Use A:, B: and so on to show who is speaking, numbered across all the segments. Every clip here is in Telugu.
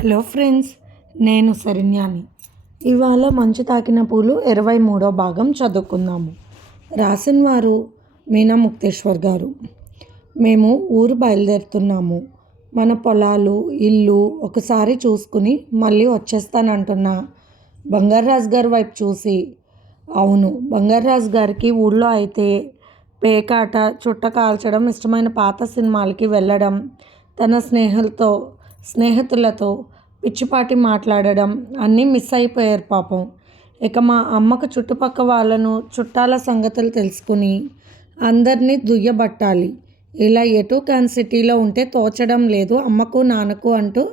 A: హలో ఫ్రెండ్స్ నేను సరిన్యాని ఇవాళ మంచు తాకిన పూలు ఇరవై మూడో భాగం చదువుకుందాము. రాసిన వారు మీనా ముక్తేశ్వర్ గారు. మేము ఊరు బయలుదేరుతున్నాము. మన పొలాలు ఇల్లు ఒకసారి చూసుకుని మళ్ళీ వచ్చేస్తానంటున్నా బంగారాజు గారి వైపు చూసి. అవును బంగారాజు గారికి ఊళ్ళో అయితే పేకాట చుట్ట కాల్చడం ఇష్టమైన పాత సినిమాలకి వెళ్ళడం తన స్నేహితులతో స్నేహితులతో పిచ్చిపాటి మాట్లాడడం అన్నీ మిస్ అయిపోయారు పాపం. ఇక మా అమ్మకు చుట్టుపక్క వాళ్ళను చుట్టాల సంగతులు తెలుసుకుని అందరినీ దుయ్యబట్టాలి. ఇలా ఎటు కాన్ సిటీలో ఉంటే తోచడం లేదు అమ్మకు నాన్నకు అంటూ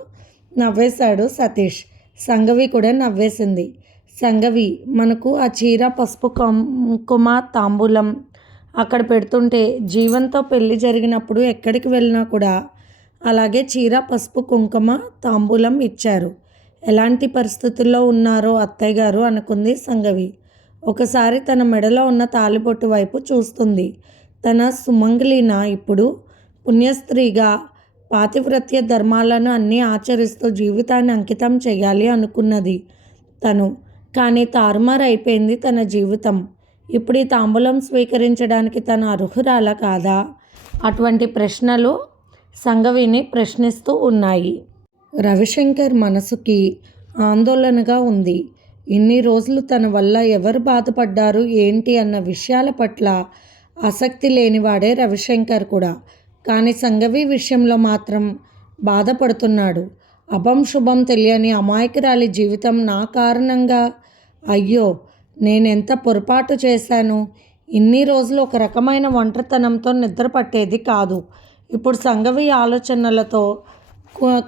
A: నవ్వేశాడు సతీష్. సంగవి కూడా నవ్వేసింది. సంగవి మనకు ఆ చీర పసుపు కుంకుమ తాంబూలం అక్కడ పెడుతుంటే జీవంతో పెళ్ళి జరిగినప్పుడు ఎక్కడికి వెళ్ళినా కూడా అలాగే చీర పసుపు కుంకుమ తాంబూలం ఇచ్చారు. ఎలాంటి పరిస్థితుల్లో ఉన్నారో అత్తయ్య గారు అనుకుంది సంగవి. ఒకసారి తన మెడలో ఉన్న తాలిబొట్టు వైపు చూస్తుంది. తన సుమంగళిన ఇప్పుడు పుణ్యస్త్రీగా పాతివ్రత్య ధర్మాలను అన్నీ ఆచరిస్తూ జీవితాన్ని అంకితం చేయాలి అనుకున్నది తను. కానీ తారుమారు అయిపోయింది తన జీవితం. ఇప్పుడు ఈ తాంబూలం స్వీకరించడానికి తన అర్హురాల కాదా? అటువంటి ప్రశ్నలు సంగవిని ప్రశ్నిస్తూ ఉన్నాయి. రవిశంకర్ మనసుకి ఆందోళనగా ఉంది. ఇన్ని రోజులు తన వల్ల ఎవరు బాధపడ్డారు ఏంటి అన్న విషయాల పట్ల ఆసక్తి లేనివాడే రవిశంకర్ కూడా. కానీ సంగవి విషయంలో మాత్రం బాధపడుతున్నాడు. అభం శుభం తెలియని అమాయకురాలి జీవితం నా కారణంగా. అయ్యో నేనెంత పొరపాటు చేశాను? ఇన్ని రోజులు ఒక రకమైన ఒంటరితనంతో నిద్ర పట్టేది కాదు. ఇప్పుడు సంఘవి ఆలోచనలతో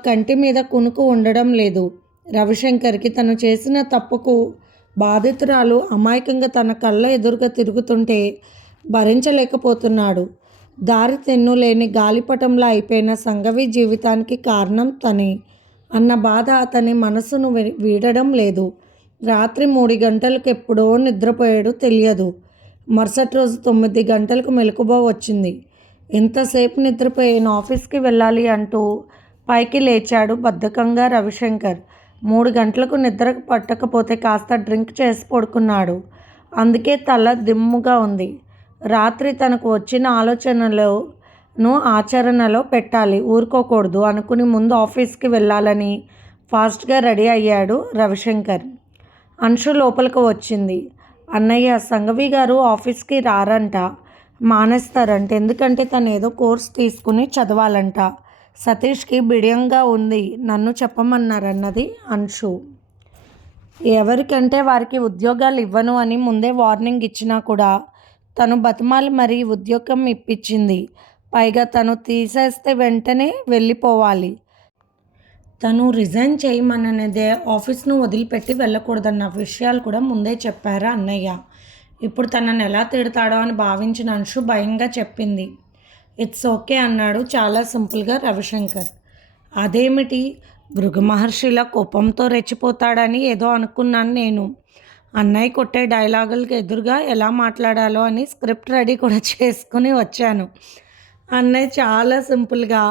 A: కంటి మీద కునుకు ఉండడం లేదు. రవిశంకర్కి తను చేసిన తప్పుకు బాధితురాలు అమాయకంగా తన కళ్ళ ఎదురుగా తిరుగుతుంటే భరించలేకపోతున్నాడు. దారి తెన్నులేని గాలిపటంలా అయిపోయిన సంఘవి జీవితానికి కారణం తనే అన్న బాధ అతని మనసును వీడడం లేదు. రాత్రి మూడు గంటలకు ఎప్పుడో నిద్రపోయాడు తెలియదు. మరుసటి రోజు తొమ్మిది గంటలకు మెలకుబ వచ్చింది. ఎంతసేపు నిద్రపోయాను ఆఫీస్కి వెళ్ళాలి అంటూ పైకి లేచాడు బద్ధకంగా రవిశంకర్. మూడు గంటలకు నిద్ర పట్టకపోతే కాస్త డ్రింక్ చేసి పడుకున్నాడు. అందుకే తల దిమ్ముగా ఉంది. రాత్రి తనకు వచ్చిన ఆలోచనలోను ఆచరణలో పెట్టాలి. ఊరుకోకూడదు అనుకుని ముందు ఆఫీస్కి వెళ్ళాలని ఫాస్ట్గా రెడీ అయ్యాడు రవిశంకర్. అంశు లోపలికి వచ్చింది. అన్నయ్య సంగవి గారు ఆఫీస్కి రారంట. మానేస్తారంట. ఎందుకంటే తను ఏదో కోర్స్ తీసుకుని చదవాలంట. సతీష్కి బిడియంగా ఉంది. నన్ను చెప్పమన్నారన్నది అంశు. ఎవరికంటే వారికి ఉద్యోగాలు ఇవ్వను అని ముందే వార్నింగ్ ఇచ్చినా కూడా తను బతిమాలి మరి ఉద్యోగం ఇప్పించింది. పైగా తను తీసేస్తే వెంటనే వెళ్ళిపోవాలి. తను రిజైన్ చేయమననేదే ఆఫీస్ను వదిలిపెట్టి వెళ్ళకూడదన్న విషయాలు కూడా ముందే చెప్పారా అన్నయ్య. ఇప్పుడు తనని ఎలా తిడతాడో అని భావించిన అంశు భయంగా చెప్పింది. ఇట్స్ ఓకే అన్నాడు చాలా సింపుల్గా రవిశంకర్. అదేమిటి? భృగు మహర్షిలా కోపంతో రెచ్చిపోతాడని ఏదో అనుకున్నాను నేను. అన్నయ్య కొట్టే డైలాగులకి ఎదురుగా ఎలా మాట్లాడాలో అని స్క్రిప్ట్ రెడీ కూడా చేసుకుని వచ్చాను. అన్నయ్య చాలా సింపుల్గా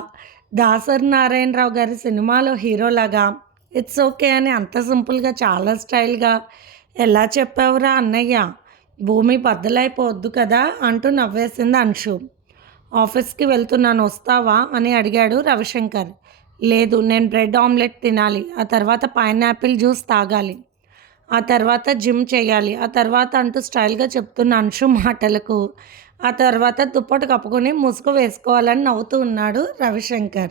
A: దాసరి నారాయణరావు గారి సినిమాలో హీరోలాగా ఇట్స్ ఓకే అని అంత సింపుల్గా చాలా స్టైల్గా ఎలా చెప్పావురా అన్నయ్య? భూమి బద్దలైపోవద్దు కదా అంటూ నవ్వేసింది అంశు. ఆఫీస్కి వెళ్తున్నాను వస్తావా? అని అడిగాడు రవిశంకర్. లేదు నేను బ్రెడ్ ఆమ్లెట్ తినాలి ఆ తర్వాత పైనాపిల్ జ్యూస్ తాగాలి ఆ తర్వాత జిమ్ చేయాలి ఆ తర్వాత అంటూ స్టైల్గా చెప్తున్న అంశు మాటలకు ఆ తర్వాత దుప్పటి కప్పుకొని ముసుగు వేసుకోవాలని నవ్వుతూ ఉన్నాడు రవిశంకర్.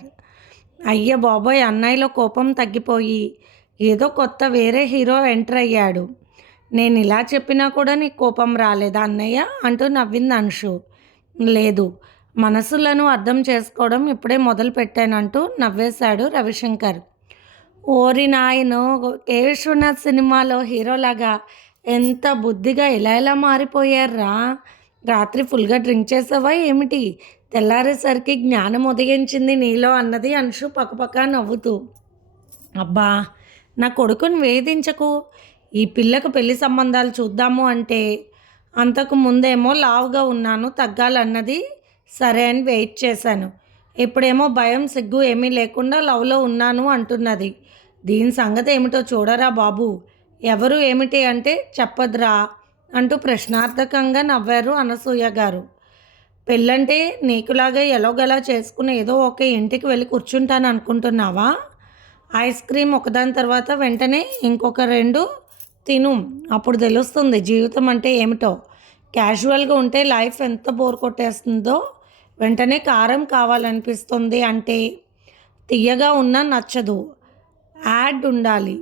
A: అయ్య బాబోయ్ అన్నయ్యలో కోపం తగ్గిపోయి ఏదో కొత్త వేరే హీరో ఎంటర్ అయ్యాడు. నేను ఇలా చెప్పినా కూడా నీకు కోపం రాలేదా అన్నయ్య? అంటూ నవ్వింది అంశు. లేదు మనసులను అర్థం చేసుకోవడం ఇప్పుడే మొదలు పెట్టానంటూ నవ్వేశాడు రవిశంకర్. ఓరి నాయను కే విశ్వనాథ్ సినిమాలో హీరోలాగా ఎంత బుద్ధిగా ఇలా ఎలా మారిపోయారా రాత్రి ఫుల్గా డ్రింక్ చేసావా ఏమిటి? తెల్లారేసరికి జ్ఞానం ఉదయించింది నీలో అన్నది అంశు పక్కపక్క నవ్వుతూ. అబ్బా నా కొడుకుని వేధించకు. ఈ పిల్లకు పెళ్ళి సంబంధాలు చూద్దాము అంటే అంతకు ముందేమో లావుగా ఉన్నాను తగ్గాలన్నది సరే అని వెయిట్ చేశాను. ఇప్పుడేమో భయం సిగ్గు ఏమీ లేకుండా లవ్లో ఉన్నాను అంటున్నది. దీని సంగతి ఏమిటో చూడరా బాబు. ఎవరు ఏమిటి అంటే చెప్పదురా అంటూ ప్రశ్నార్థకంగా నవ్వారు అనసూయ గారు. పెళ్ళంటే నీకులాగా ఎలాగలా చేసుకుని ఏదో ఒక ఇంటికి వెళ్ళి కూర్చుంటాను అనుకుంటున్నావా? ఐస్ క్రీమ్ ఒకదాని తర్వాత వెంటనే ఇంకొక రెండు తిను. అప్పుడు తెలుస్తుంది జీవితం అంటే ఏమిటో. క్యాజువల్గా ఉంటే లైఫ్ ఎంత బోర్ కొట్టేస్తుందో వెంటనే కారం కావాలనిపిస్తుంది అంటే తీయగా ఉన్నా నచ్చదు. యాడ్ ఉండాలి.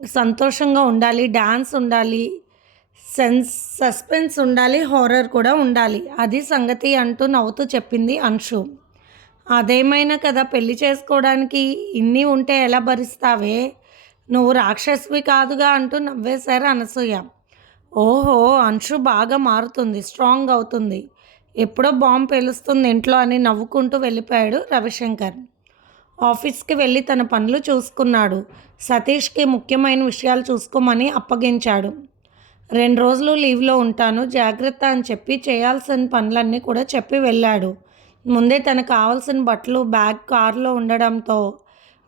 A: సంతోషంగా ఉండాలి. డ్యాన్స్ ఉండాలి. సెన్స్ సస్పెన్స్ ఉండాలి. హారర్ కూడా ఉండాలి. అది సంగతి అంటూ నవ్వుతూ చెప్పింది అంశు. అదేమైనా కదా పెళ్ళి చేసుకోవడానికి ఇన్ని ఉంటే ఎలా భరిస్తావే? నువ్వు రాక్షసివి కాదుగా అంటూ నవ్వేశారు అనసూయ. ఓహో అంశు బాగా మారుతుంది స్ట్రాంగ్ అవుతుంది. ఎప్పుడో బాంబు పేలుస్తుంది ఇంట్లో అని నవ్వుకుంటూ వెళ్ళిపోయాడు రవిశంకర్. ఆఫీస్కి వెళ్ళి తన పనులు చూసుకున్నాడు. సతీష్కి ముఖ్యమైన విషయాలు చూసుకోమని అప్పగించాడు. రెండు రోజులు లీవ్లో ఉంటాను జాగ్రత్త అని చెప్పి చేయాల్సిన పనులన్నీ కూడా చెప్పి వెళ్ళాడు. ముందే తనకు కావాల్సిన బట్టలు బ్యాగ్ కారులో ఉండడంతో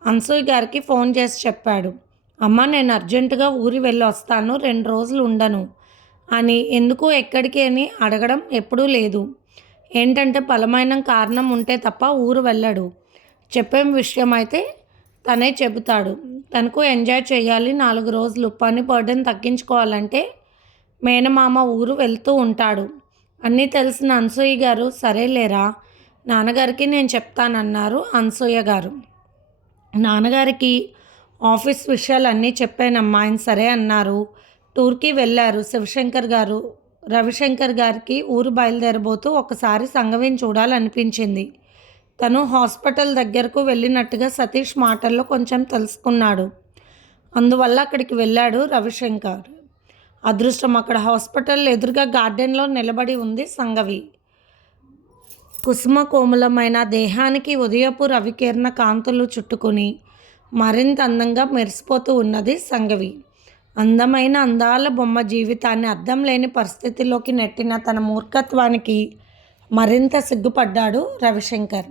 A: అన్సూయ్ గారికి ఫోన్ చేసి చెప్పాడు. అమ్మ నేను అర్జెంటుగా ఊరి వెళ్ళి వస్తాను రెండు రోజులు ఉండను అని ఎందుకు ఎక్కడికి అని అడగడం ఎప్పుడూ లేదు. ఏంటంటే బలమైన కారణం ఉంటే తప్ప ఊరు వెళ్ళడు. చెప్పే విషయం అయితే తనే చెబుతాడు. తనకు ఎంజాయ్ చేయాలి నాలుగు రోజులు. పని బర్డెన్ తగ్గించుకోవాలంటే మేనమామ ఊరు వెళ్తూ ఉంటాడు. అన్నీ తెలిసిన అనసూయ గారు సరేలేరా నాన్నగారికి నేను చెప్తానన్నారు అనసూయ గారు. నాన్నగారికి ఆఫీస్ విషయాలు అన్నీ చెప్పానమ్మా. ఆయన సరే అన్నారు. టూర్కి వెళ్ళారు. శివశంకర్ గారు రవిశంకర్ గారికి ఊరు బయలుదేరబోతూ ఒకసారి సంగవిని చూడాలనిపించింది. తను హాస్పిటల్ దగ్గరకు వెళ్ళినట్టుగా సతీష్ మాటల్లో కొంచెం తెలుసుకున్నాడు. అందువల్ల అక్కడికి వెళ్ళాడు రవిశంకర్. అదృష్టం అక్కడ హాస్పిటల్ ఎదురుగా గార్డెన్లో నిలబడి ఉంది సంగవి. కుసుమ కోమలమైన దేహానికి ఉదయపు రవికిరణ కాంతులు చుట్టుకుని మరింత అందంగా మెరిసిపోతూ ఉన్నది సంగవి. అందమైన అందాల బొమ్మ జీవితాన్ని అర్థం లేని పరిస్థితిలోకి నెట్టిన తన మూర్ఖత్వానికి మరింత సిగ్గుపడ్డాడు రవిశంకర్.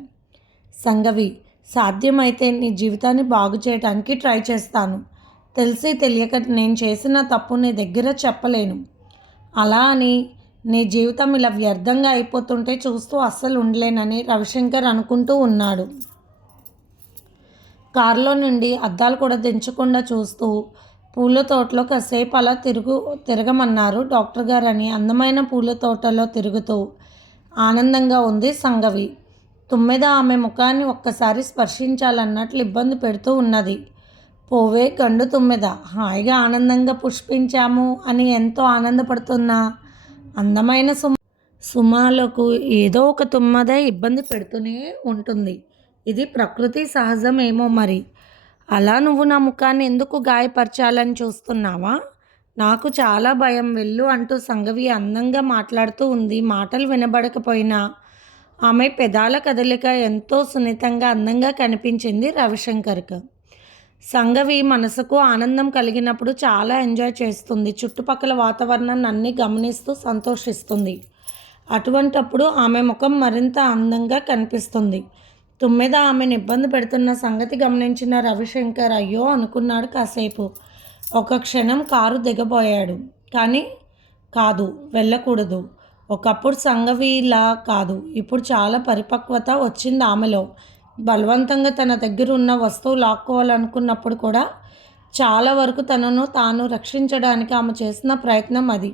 A: సంగవి సాధ్యమైతే నీ జీవితాన్ని బాగు చేయడానికి ట్రై చేస్తాను. తెలిసి తెలియక నేను చేసిన తప్పు నీ దగ్గర చెప్పలేను. అలా అని నీ జీవితం ఇలా వ్యర్థంగా అయిపోతుంటే చూస్తూ అస్సలు ఉండలేనని రవిశంకర్ అనుకుంటూ ఉన్నాడు. కారులో నుండి అద్దాలు కూడా దించకుండా చూస్తూ పూల తోటలో కాసేపు అలా తిరుగు తిరగమన్నారు డాక్టర్ గారు అని అందమైన పూల తోటలో తిరుగుతూ ఆనందంగా ఉంది సంగవి. తుమ్మెద ఆమె ముఖాన్ని ఒక్కసారి స్పర్శించాలన్నట్లు ఇబ్బంది పెడుతూ ఉన్నది. పోవే గండు తుమ్మెద హాయిగా ఆనందంగా పుష్పించాము అని ఎంతో ఆనందపడుతున్న అందమైన సుమ సుమాలకు ఏదో ఒక తుమ్మద ఇబ్బంది పెడుతూనే ఉంటుంది. ఇది ప్రకృతి సహజమేమో మరి. అలా నువ్వు నా ముఖాన్ని ఎందుకు గాయపరచాలని చూస్తున్నావా? నాకు చాలా భయం. వెళ్ళు అంటూ సంగవి అందంగా మాట్లాడుతూ ఉంది. మాటలు వినబడకపోయినా ఆమె పెదాల కదలిక ఎంతో సున్నితంగా అందంగా కనిపించింది రవిశంకర్కు. సంగవి మనసుకు ఆనందం కలిగినప్పుడు చాలా ఎంజాయ్ చేస్తుంది. చుట్టుపక్కల వాతావరణాన్ని అన్ని గమనిస్తూ సంతోషిస్తుంది. అటువంటప్పుడు ఆమె ముఖం మరింత అందంగా కనిపిస్తుంది. తుమ్మెద ఆమెను ఇబ్బంది పెడుతున్న సంగతి గమనించిన రవిశంకర్ అయ్యో అనుకున్నాడు కాసేపు. ఒక క్షణం కారు దిగబోయాడు. కానీ కాదు వెళ్ళకూడదు. ఒకప్పుడు సంగవిలా కాదు. ఇప్పుడు చాలా పరిపక్వత వచ్చింది ఆమెలో. బలవంతంగా తన దగ్గర ఉన్న వస్తువు లాక్కోవాలనుకున్నప్పుడు కూడా చాలా వరకు తనను తాను రక్షించడానికి ఆమె చేసిన ప్రయత్నం అది.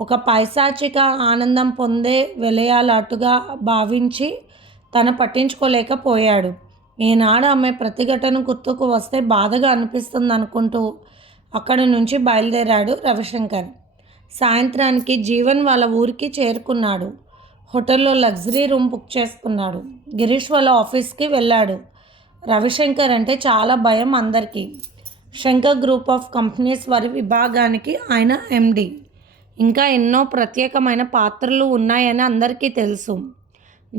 A: ఒక పైశాచిక ఆనందం పొందే విలయాలాటుగా భావించి తను పట్టించుకోలేకపోయాడు. ఈనాడు ఆమె ప్రతిఘటన గుర్తుకు వస్తే బాధగా అనిపిస్తుంది అనుకుంటూ అక్కడి నుంచి బయలుదేరాడు రవిశంకర్. సాయంత్రానికి జీవన్ వాళ్ళ ఊరికి చేరుకున్నాడు. హోటల్లో లగ్జరీ రూమ్ బుక్ చేసుకున్నాడు. గిరీష్ వాళ్ళ ఆఫీస్కి వెళ్ళాడు. రవిశంకర్ అంటే చాలా భయం అందరికీ. శంకర్ గ్రూప్ ఆఫ్ కంపెనీస్ వారి విభాగానికి ఆయన ఎండి. ఇంకా ఎన్నో ప్రత్యేకమైన పాత్రలు ఉన్నాయని అందరికీ తెలుసు.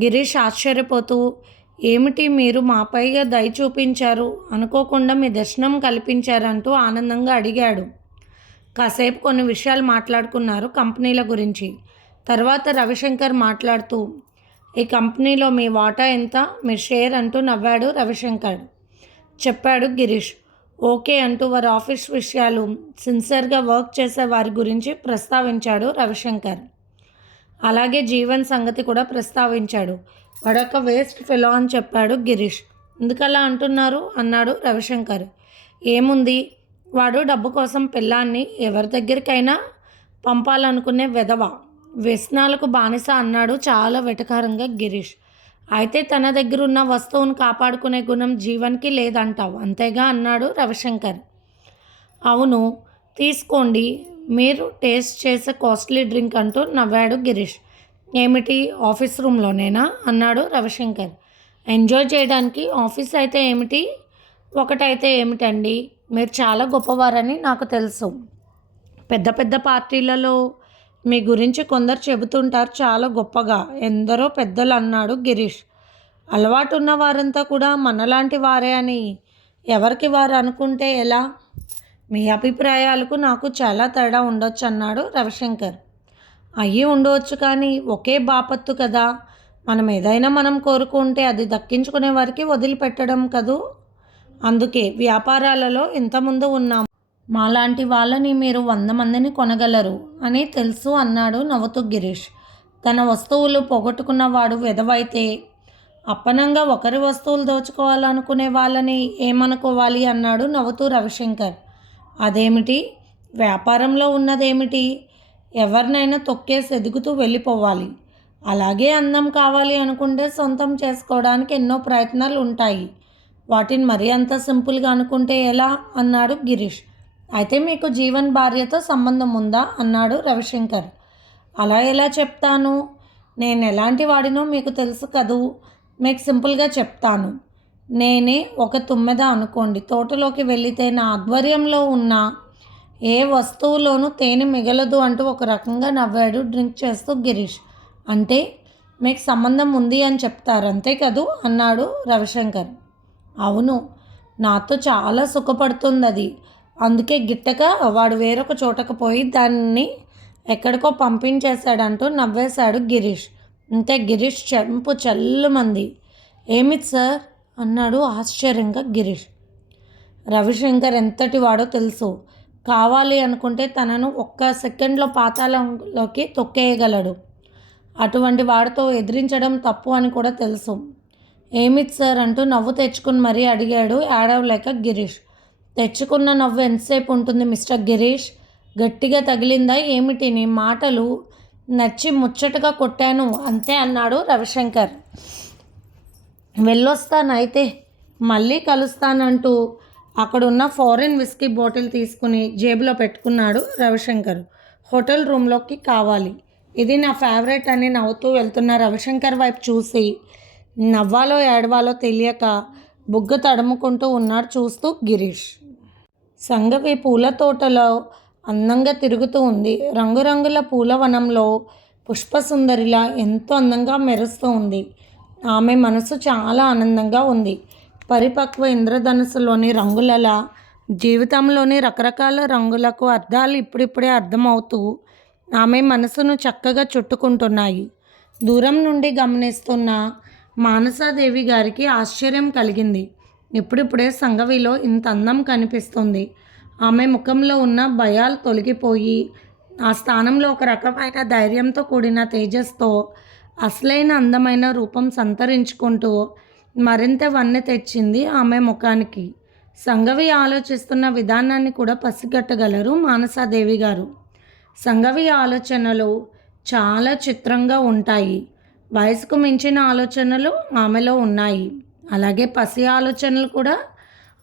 A: గిరీష్ ఆశ్చర్యపోతూ ఏమిటి మీరు మాపైగా దయ చూపించారు? అనుకోకుండా మీ దర్శనం కల్పించారంటూ ఆనందంగా అడిగాడు. కాసేపు కొన్ని విషయాలు మాట్లాడుకున్నారు కంపెనీల గురించి. తర్వాత రవిశంకర్ మాట్లాడుతూ ఈ కంపెనీలో మీ వాటా ఎంత? మీ షేర్ అంటూ నవ్వాడు రవిశంకర్. చెప్పాడు గిరీష్ ఓకే అంటూ వారి ఆఫీస్ విషయాలు సిన్సియర్గా వర్క్ చేసే వారి గురించి ప్రస్తావించాడు రవిశంకర్. అలాగే జీవన్ సంగతి కూడా ప్రస్తావించాడు. వాడొక వేస్ట్ ఫెలో అని చెప్పాడు గిరీష్. ఎందుకలా అంటున్నారు? అన్నాడు రవిశంకర్. ఏముంది? వాడు డబ్బు కోసం పిల్లాన్ని ఎవరి దగ్గరికైనా పంపాలనుకునే వెధవ. వ్యసనాలకు బానిస అన్నాడు చాలా వెటకారంగా గిరీష్. అయితే తన దగ్గర ఉన్న వస్తువును కాపాడుకునే గుణం జీవన్కి లేదంటావు అంతేగా? అన్నాడు రవిశంకర్. అవును తీసుకోండి. మీరు టేస్ట్ చేసే కాస్ట్లీ డ్రింక్ అంటూ నవ్వాడు గిరీష్. ఏమిటి? ఆఫీస్ రూమ్లోనేనా? అన్నాడు రవిశంకర్. ఎంజాయ్ చేయడానికి ఆఫీస్ అయితే ఏమిటి? ఒకటైతే ఏమిటండి? మీరు చాలా గొప్పవారని నాకు తెలుసు. పెద్ద పెద్ద పార్టీలలో మీ గురించి కొందరు చెబుతుంటారు చాలా గొప్పగా. ఎందరో పెద్దలు అన్నాడు గిరీష్. అలవాటు ఉన్న వారంతా కూడా మనలాంటి వారే అని. ఎవరికి వారు అనుకుంటే ఎలా? మీ అభిప్రాయాలకు నాకు చాలా తేడా ఉండొచ్చు అన్నాడు రవిశంకర్. అయ్యి ఉండవచ్చు కానీ ఒకే బాపత్తు కదా. మనం ఏదైనా మనం కోరుకుంటే అది దక్కించుకునే వారికి వదిలిపెట్టడం కదూ? అందుకే వ్యాపారాలలో ఇంతముందు ఉన్నాం. మాలాంటి వాళ్ళని మీరు వంద మందిని కొనగలరు అని తెలుసు అన్నాడు నవ్వుతూ గిరీష్. తన వస్తువులు పోగొట్టుకున్నవాడు వెధవైతే అప్పనంగా ఒకరి వస్తువులు దోచుకోవాలనుకునే వాళ్ళని ఏమనుకోవాలి అన్నాడు నవ్వుతూ రవిశంకర్. అదేమిటి? వ్యాపారంలో ఉన్నదేమిటి? ఎవరినైనా తొక్కేసి ఎదుగుతూ వెళ్ళిపోవాలి. అలాగే అందం కావాలి అనుకుంటే సొంతం చేసుకోవడానికి ఎన్నో ప్రయత్నాలు ఉంటాయి. వాటిని మరీ అంత సింపుల్గా అనుకుంటే ఎలా? అన్నాడు గిరీష్. అయితే మీకు జీవన్ భార్యతో సంబంధం ఉందా? అన్నాడు రవిశంకర్. అలా ఎలా చెప్తాను? నేను ఎలాంటి వాడినో మీకు తెలుసు కదూ? మీకు సింపుల్గా చెప్తాను. నేనే ఒక తుమ్మెద అనుకోండి. తోటలోకి వెళితే నా ఆధ్వర్యంలో ఉన్న ఏ వస్తువులోనూ తేనె మిగలదు అంటూ ఒక రకంగా నవ్వాడు డ్రింక్ చేస్తూ గిరీష్. అంటే మీకు సంబంధం ఉంది అని చెప్తారు అంతే కదూ? అన్నాడు రవిశంకర్. అవును నాతో చాలా సుఖపడుతుంది అది అందుకే గిట్టక వాడు వేరొక చోటకు పోయి దాన్ని ఎక్కడికో పంపించేశాడంటూ నవ్వేశాడు గిరీష్. అంతే గిరీష్ చెంపు చల్లుమంది. ఏమిటి సార్? అన్నాడు ఆశ్చర్యంగా గిరీష్. రవిశంకర్ ఎంతటి వాడో తెలుసు. కావాలి అనుకుంటే తనను ఒక్క సెకండ్లో పాతాళంలోకి తొక్కేయగలడు. అటువంటి వాడితో ఎదిరించడం తప్పు అని కూడా తెలుసు. ఏమిటి సార్ అంటూ నవ్వు తెచ్చుకుని మరీ అడిగాడు ఏడవలేక గిరీష్. తెచ్చుకున్న నవ్వు ఎంతసేపు ఉంటుంది మిస్టర్ గిరీష్? గట్టిగా తగిలిందా ఏమిటి? నీ మాటలు నచ్చి ముచ్చటగా కొట్టాను అంతే అన్నాడు రవిశంకర్. వెళ్ళొస్తానైతే మళ్ళీ కలుస్తానంటూ అక్కడున్న ఫారిన్ విస్కీ బాటిల్ తీసుకుని జేబులో పెట్టుకున్నాడు రవిశంకర్. హోటల్ రూమ్లోకి కావాలి. ఇది నా ఫేవరెట్ అని నవ్వుతూ వెళ్తున్న రవిశంకర్ వైపు చూసి నవ్వాలో ఏడవాలో తెలియక బుగ్గ తడుముకుంటూ ఉన్నాడు చూస్తూ గిరీష్. సంగవి పూల తోటలో అందంగా తిరుగుతూ ఉంది. రంగురంగుల పూల వనంలో పుష్పసుందరిలా ఎంతో అందంగా మెరుస్తూ ఉంది. ఆమె మనసు చాలా ఆనందంగా ఉంది. పరిపక్వ ఇంద్రధనుసులోని రంగులలా జీవితంలోని రకరకాల రంగులకు అర్థాలు ఇప్పుడిప్పుడే అర్థమవుతూ ఆమె మనసును చక్కగా చుట్టుకుంటున్నాయి. దూరం నుండి గమనిస్తున్న మానసాదేవి గారికి ఆశ్చర్యం కలిగింది. ఇప్పుడిప్పుడే సంగవిలో ఇంత అందం కనిపిస్తుంది. ఆమె ముఖంలో ఉన్న భయాలు తొలగిపోయి ఆ స్థానంలో ఒక రకమైన ధైర్యంతో కూడిన తేజస్తో అసలైన అందమైన రూపం సంతరించుకుంటూ మరింత వన్నె తెచ్చింది ఆమె ముఖానికి. సంగవి ఆలోచిస్తున్న విధానాన్ని కూడా పసిగట్టగలరు మానసాదేవి గారు. సంగవి ఆలోచనలు చాలా చిత్రంగా ఉంటాయి. వయసుకు మించిన ఆలోచనలు ఆమెలో ఉన్నాయి. అలాగే పసి ఆలోచనలు కూడా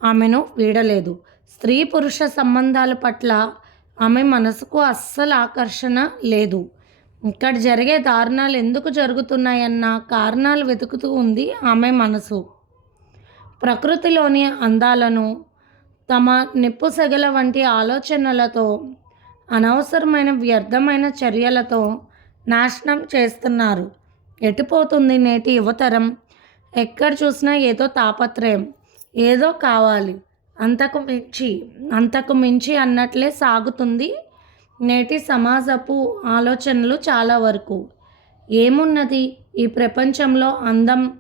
A: ఆమెను వీడలేదు. స్త్రీ పురుష సంబంధాల పట్ల ఆమె మనసుకు అస్సలు ఆకర్షణ లేదు. ఇక్కడ జరిగే దారుణాలు ఎందుకు జరుగుతున్నాయన్న కారణాలు వెతుకుతూ ఉంది ఆమె మనసు. ప్రకృతిలోని అందాలను తమ నిప్పు సెగల వంటి ఆలోచనలతో అనవసరమైన వ్యర్థమైన చర్యలతో నాశనం చేస్తున్నారు. ఎటుపోతుంది నేటి యువతరం? ఎక్కడ చూసినా ఏదో తాపత్రయం ఏదో కావాలి. అంతకు మించి అంతకు మించి అన్నట్లే సాగుతుంది నేటి సమాజపు ఆలోచనలు చాలా వరకు. ఏమున్నది? ఈ ప్రపంచంలో అందం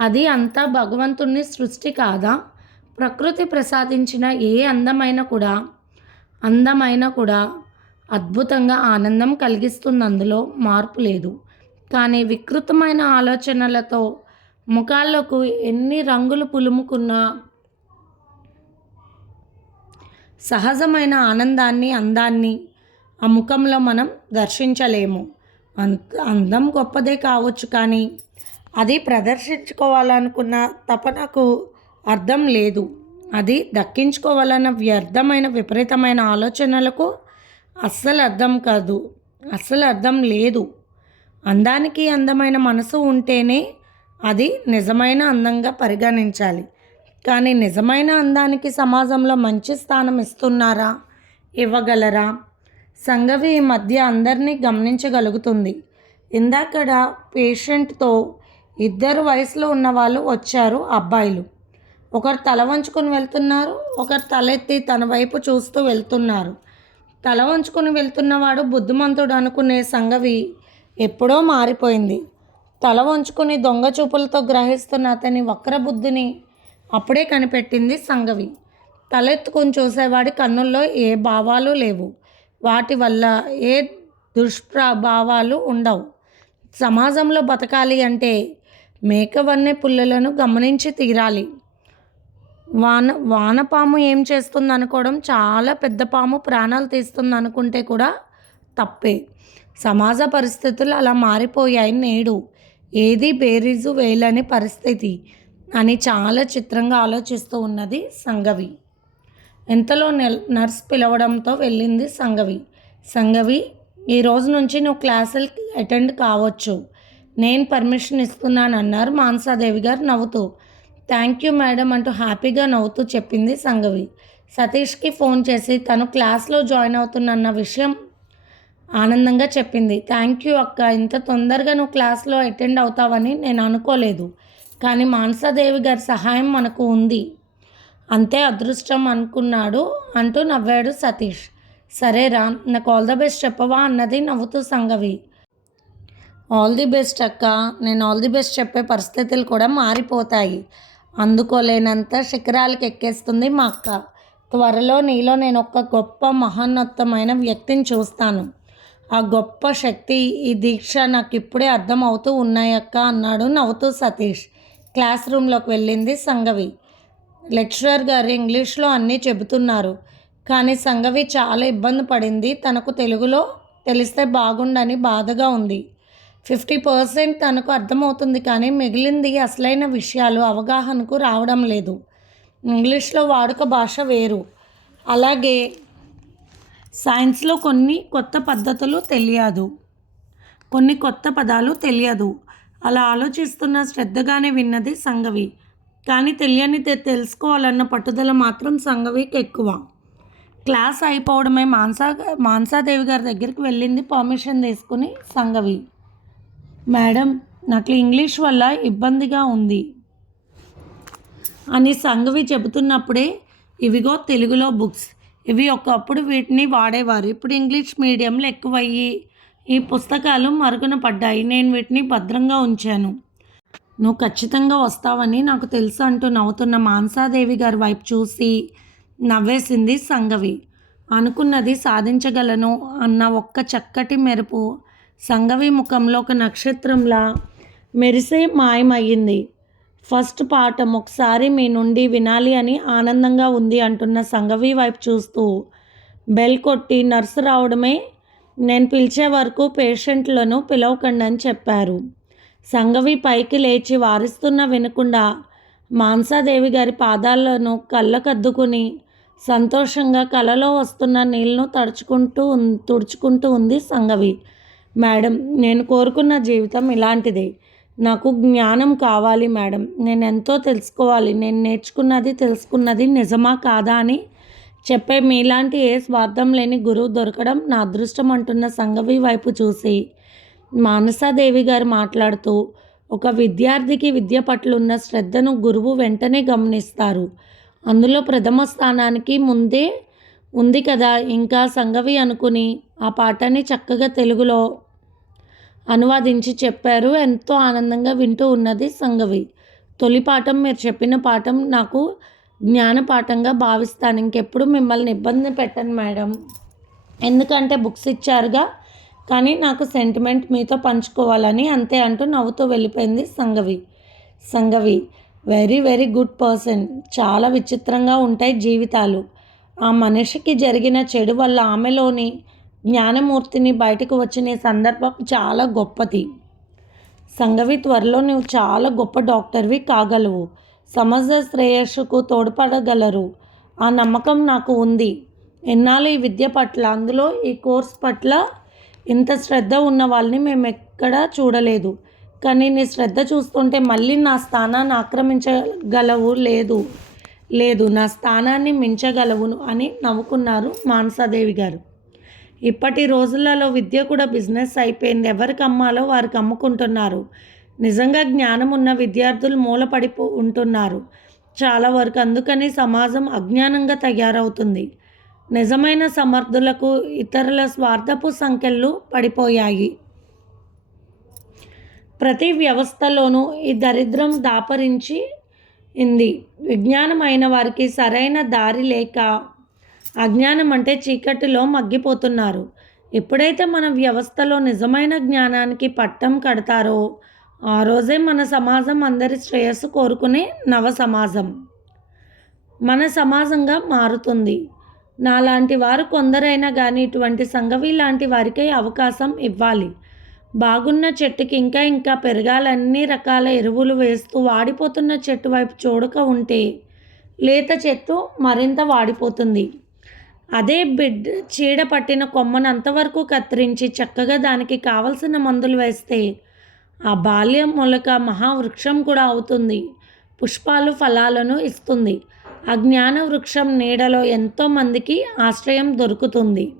A: అది అంతా భగవంతుని సృష్టి కాదా? ప్రకృతి ప్రసాదించిన ఏ అందమైన కూడా అందమైన కూడా అద్భుతంగా ఆనందం కలిగిస్తుంది అందులో మార్పు లేదు. కానీ వికృతమైన ఆలోచనలతో ముఖాల్లోకి ఎన్ని రంగులు పులుముకున్నా సహజమైన ఆనందాన్ని అందాన్ని ఆ ముఖంలో మనం దర్శించలేము. అంత అందం గొప్పదే కావచ్చు కానీ అది ప్రదర్శించుకోవాలనుకున్న తపనకు అర్థం లేదు. అది దక్కించుకోవాలన్న వ్యర్థమైన విపరీతమైన ఆలోచనలకు అస్సలు అర్థం కాదు. అస్సలు అర్థం లేదు. అందానికి అందమైన మనసు ఉంటేనే అది నిజమైన అందంగా పరిగణించాలి. కానీ నిజమైన అందానికి సమాజంలో మంచి స్థానం ఇస్తున్నారా? ఇవ్వగలరా? సంఘవి ఈ మధ్య అందరినీ గమనించగలుగుతుంది. ఇందాకడ పేషెంట్తో ఇద్దరు వయసులో ఉన్న వాళ్ళు వచ్చారు అబ్బాయిలు. ఒకరు తల వంచుకొని వెళ్తున్నారు ఒకరు తలెత్తి తన వైపు చూస్తూ వెళ్తున్నారు. తల వంచుకొని వెళ్తున్నవాడు బుద్ధిమంతుడు అనుకునే సంగవి ఎప్పుడో మారిపోయింది. తల వంచుకొని దొంగ చూపులతో గ్రహిస్తున్న అతని వక్ర బుద్ధిని అప్పుడే కనిపెట్టింది సంగవి. తలెత్తుకొని చూసేవాడి కన్నుల్లో ఏ భావాలు లేవు. వాటి వల్ల ఏ దుష్ప్రభావాలు ఉండవు. సమాజంలో బతకాలి అంటే మేకవన్నె పుల్లలను గమనించి తీరాలి. వాన వానపాము ఏం చేస్తుంది అనుకోవడం చాలా పెద్ద పాము ప్రాణాలు తీస్తుంది అనుకుంటే కూడా తప్పే. సమాజ పరిస్థితులు అలా మారిపోయాయి నేడు. ఏది బేరీజు వేయలేని పరిస్థితి అని చాలా చిత్రంగా ఆలోచిస్తూ ఉన్నది సంగవి. ఎంతలో నర్స్ పిలవడంతో వెళ్ళింది సంగవి. సంగవి ఈ రోజు నుంచి నువ్వు క్లాసులకి అటెండ్ కావచ్చు. నేను పర్మిషన్ ఇస్తున్నాను అన్నారు గారు నవ్వుతూ. థ్యాంక్ యూ మేడం అంటూ హ్యాపీగా నవ్వుతూ చెప్పింది సంగవి. సతీష్కి ఫోన్ చేసి తను క్లాస్లో జాయిన్ అవుతున్న విషయం ఆనందంగా చెప్పింది. థ్యాంక్ యూ అక్క ఇంత తొందరగా నువ్వు క్లాస్లో అటెండ్ అవుతావని నేను అనుకోలేదు. కానీ మానసాదేవి గారి సహాయం మనకు ఉంది. అంతే అదృష్టం అనుకున్నాడు అంటూ నవ్వాడు సతీష్. సరేరా నాకు ఆల్ ద బెస్ట్ చెప్పవా అన్నది నవ్వుతూ సంగవి. ఆల్ ది బెస్ట్ అక్క నేను ఆల్ ది బెస్ట్ చెప్పే పరిస్థితులు కూడా మారిపోతాయి. అందుకోలేనంత శిఖరాలకు ఎక్కేస్తుంది మా అక్క. త్వరలో నీలో నేను ఒక గొప్ప మహోన్నతమైన వ్యక్తిని చూస్తాను. ఆ గొప్ప శక్తి ఈ దీక్ష నాకు ఇప్పుడే అర్థం అవుతూ ఉన్నాయక్క అన్నాడు నవ్వుతూ సతీష్. క్లాస్ రూమ్లోకి వెళ్ళింది సంగవి. లెక్చరర్ గారు ఇంగ్లీష్లో అన్నీ చెబుతున్నారు. కానీ సంగవి చాలా ఇబ్బంది పడింది. తనకు తెలుగులో తెలిస్తే బాగుండని బాధగా ఉంది. ఫిఫ్టీ పర్సెంట్ తనకు అర్థమవుతుంది కానీ మిగిలింది అసలైన విషయాలు అవగాహనకు రావడం లేదు. ఇంగ్లీష్లో వాడుక భాష వేరు. అలాగే సైన్స్లో కొన్ని కొత్త పద్ధతులు తెలియదు. కొన్ని కొత్త పదాలు తెలియదు. అలా ఆలోచిస్తున్న శ్రద్ధగానే విన్నది సంగవి. కానీ తెలియని తె- తెలుసుకోవాలన్న పట్టుదల మాత్రం సంఘవికి ఎక్కువ. క్లాస్ అయిపోవడమే మాన్సా మాన్సాదేవి గారి దగ్గరికి వెళ్ళింది పర్మిషన్ తీసుకుని సంఘవి. మేడం నాకు ఇంగ్లీష్ వల్ల ఇబ్బందిగా ఉంది అని సంఘవి చెబుతున్నప్పుడే ఇవిగో తెలుగులో బుక్స్. ఇవి ఒకప్పుడు వీటిని వాడేవారు. ఇప్పుడు ఇంగ్లీష్ మీడియంలో ఎక్కువయ్యి ఈ పుస్తకాలు మరుగున పడ్డాయి. నేను వీటిని భద్రంగా ఉంచాను. నువ్వు ఖచ్చితంగా వస్తావని నాకు తెలుసు అంటూ నవ్వుతున్న మాన్సాదేవి గారి వైపు చూసి నవ్వేసింది సంగవి. అనుకున్నది సాధించగలను అన్న ఒక్క చక్కటి మెరుపు సంగవి ముఖంలో ఒక నక్షత్రంలా మెరిసే మాయమయ్యింది. ఫస్ట్ పాఠం ఒకసారి మీ నుండి వినాలి అని ఆనందంగా ఉంది అంటున్న సంగవి వైపు చూస్తూ బెల్ కొట్టి నర్సు రావడమే నేను పిలిచే వరకు పేషెంట్లను పిలవకండి అని చెప్పారు. సంగవి పైకి లేచి వారిస్తున్న వినకుండా మాంసాదేవి గారి పాదాలను కళ్ళకద్దుకుని సంతోషంగా కలలో వస్తున్న నీళ్ళను తడుచుకుంటూ తుడుచుకుంటూ ఉంది సంగవి. మేడం నేను కోరుకున్న జీవితం ఇలాంటిదే. నాకు జ్ఞానం కావాలి మేడం. నేను ఎంతో తెలుసుకోవాలి. నేను నేర్చుకున్నది తెలుసుకున్నది నిజమా కాదా అని చెప్పే మీలాంటి ఏ స్వార్థం లేని గురువు దొరకడం నా అదృష్టం అంటున్న సంగవి వైపు చూసి మానసాదేవి గారు మాట్లాడుతూ ఒక విద్యార్థికి విద్య పట్ల ఉన్న శ్రద్ధను గురువు వెంటనే గమనిస్తారు. అందులో ప్రథమ స్థానానికి ముందే ఉంది కదా ఇంకా సంగవి అనుకుని ఆ పాఠాన్ని చక్కగా తెలుగులో అనువాదించి చెప్పారు. ఎంతో ఆనందంగా వింటూ ఉన్నది సంగవి. తొలి పాఠం మీరు చెప్పిన పాఠం నాకు జ్ఞానపాఠంగా భావిస్తాను. ఇంకెప్పుడు మిమ్మల్ని ఇబ్బంది పెట్టను మేడం. ఎందుకంటే బుక్స్ ఇచ్చారుగా కానీ నాకు సెంటిమెంట్ మీతో పంచుకోవాలని అంతే అంటూ నవ్వుతూ వెళ్ళిపోయింది Sangavi. Sangavi very very good person చాలా విచిత్రంగా ఉంటాయి జీవితాలు. ఆ మనిషికి జరిగిన చెడు వల్ల ఆమెలోని జ్ఞానమూర్తిని బయటకు వచ్చిన సందర్భం చాలా గొప్పది. సంగవి త్వరలో నువ్వు చాలా గొప్ప డాక్టర్వి కాగలవు. సమాజ శ్రేయస్సుకు తోడ్పడగలరు. ఆ నమ్మకం నాకు ఉంది. ఎన్నాళ్ళు ఈ విద్య పట్ల అందులో ఈ కోర్స్ పట్ల ఇంత శ్రద్ధ ఉన్న వాళ్ళని మేము ఎక్కడా చూడలేదు. కానీ నీ శ్రద్ధ చూస్తుంటే మళ్ళీ నా స్థానాన్ని ఆక్రమించగలవు? లేదు. లేదు నా స్థానాన్ని మించగలవును అని నవ్వుకున్నారు మానసాదేవి గారు. ఇప్పటి రోజులలో విద్య కూడా బిజినెస్ అయిపోయింది. ఎవరికి అమ్మాలో వారికి అమ్ముకుంటున్నారు నిజంగా జ్ఞానం ఉన్న విద్యార్థులు మూలపడిపో ఉంటున్నారు. చాలా వరకు అందుకని సమాజం అజ్ఞానంగా తయారవుతుంది. నిజమైన సమర్థులకు ఇతరుల స్వార్థపు సంఖ్యలు పడిపోయాయి. ప్రతి వ్యవస్థలోనూ ఈ దరిద్రం దాపరించి ఉంది. విజ్ఞానమైన వారికి సరైన దారి లేక అజ్ఞానం అంటే చీకటిలో మగ్గిపోతున్నారు. ఎప్పుడైతే మన వ్యవస్థలో నిజమైన జ్ఞానానికి పట్టం కడతారో ఆ రోజే మన సమాజం అందరి శ్రేయస్సు కోరుకునే నవ సమాజం. మన సమాజంగా మారుతుంది. నాలాంటి వారు కొందరైనా కానీ ఇటువంటి సంగవి లాంటి వారికి అవకాశం ఇవ్వాలి. బాగున్న చెట్టుకి ఇంకా ఇంకా పెరగాలన్ని రకాల ఎరువులు వేస్తూ వాడిపోతున్న చెట్టు వైపు చూడక ఉంటే లేత చెట్టు మరింత వాడిపోతుంది. అదే బిడ్ చీడ పట్టిన కొమ్మను అంతవరకు కత్తిరించి చక్కగా దానికి కావలసిన మందులు వేస్తే ఆ బాల్యం మొలక మహావృక్షం కూడా అవుతుంది. పుష్పాలు ఫలాలను ఇస్తుంది. ఆ జ్ఞాన వృక్షం నీడలో ఎంతోమందికి ఆశ్రయం దొరుకుతుంది.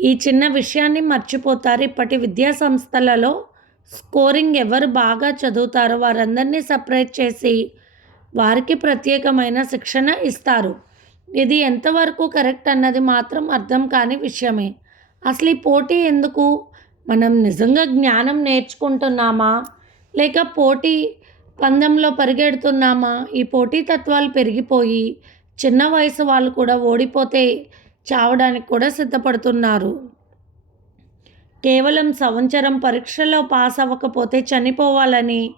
A: ఈ చిన్న విషయాన్ని మర్చిపోతారు. ఇప్పటి విద్యా సంస్థలలో స్కోరింగ్ ఎవరు బాగా చదువుతారో వారందరినీ సపరేట్ చేసి వారికి ప్రత్యేకమైన శిక్షణ ఇస్తారు. ఇది ఎంతవరకు కరెక్ట్ అన్నది మాత్రం అర్థం కాని విషయమే. అసలు ఈ పోటీ ఎందుకు? మనం నిజంగా జ్ఞానం నేర్చుకుంటున్నామా? లేక పోటీ పందెంలో పరిగెడుతున్నామా? ఈ పోటీ తత్వాలు పెరిగిపోయి చిన్న వయసు వాళ్ళు కూడా ఓడిపోతే చావడానికి కూడా సిద్ధపడుతున్నారు. కేవలం సంవత్సరం పరీక్షలో పాస్ అవ్వకపోతే చనిపోవాలని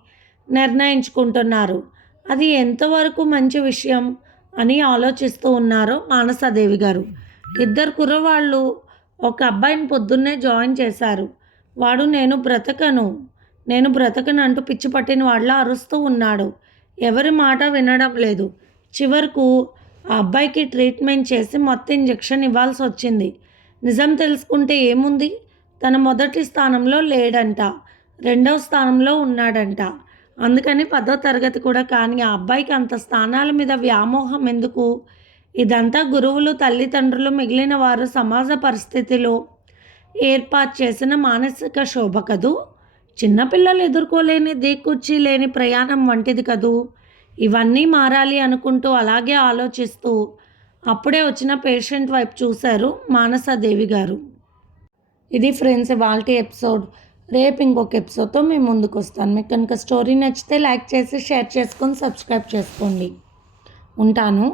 A: నిర్ణయించుకుంటున్నారు. అది ఎంతవరకు మంచి విషయం అని ఆలోచిస్తూ ఉన్నారు మానసాదేవి గారు. ఇద్దరు కుర్రవాళ్ళు ఒక అబ్బాయిని పొద్దున్నే జాయిన్ చేశారు. వాడు నేను బ్రతకను. నేను బ్రతకను అంటూ పిచ్చి పట్టిన వాళ్ళ అరుస్తూ ఉన్నాడు. ఎవరి మాట వినడం లేదు. చివరకు ఆ అబ్బాయికి ట్రీట్మెంట్ చేసి మొత్తం ఇంజెక్షన్ ఇవ్వాల్సి వచ్చింది. నిజం తెలుసుకుంటే ఏముంది? తన మొదటి స్థానంలో లేడంట. రెండవ స్థానంలో ఉన్నాడంట. అందుకని పదో తరగతి కూడా కానీ ఆ అబ్బాయికి అంత స్థానాల మీద వ్యామోహం ఎందుకు? ఇదంతా గురువులు తల్లిదండ్రులు మిగిలిన వారు సమాజ పరిస్థితిలో ఏర్పాటు చేసిన మానసిక శోభ కదూ? చిన్నపిల్లలు ఎదుర్కోలేని దిక్కుచ్చి లేని ప్రయాణం వంటిది కదూ? ఇవన్నీ మారాలి అనుకుంటూ అలాగే ఆలోచిస్తూ అప్పుడే వచ్చిన పేషెంట్ వైపు చూశారు మానసాదేవి గారు. ఇది ఫ్రెండ్స్ వాల్టీ ఎపిసోడ్. రేపు ఇంకొక ఎపిసోడ్తో మేము ముందుకు వస్తాను. మీకు కనుక స్టోరీ నచ్చితే లైక్ చేసి షేర్ చేసుకొని సబ్స్క్రైబ్ చేసుకోండి. ఉంటాను.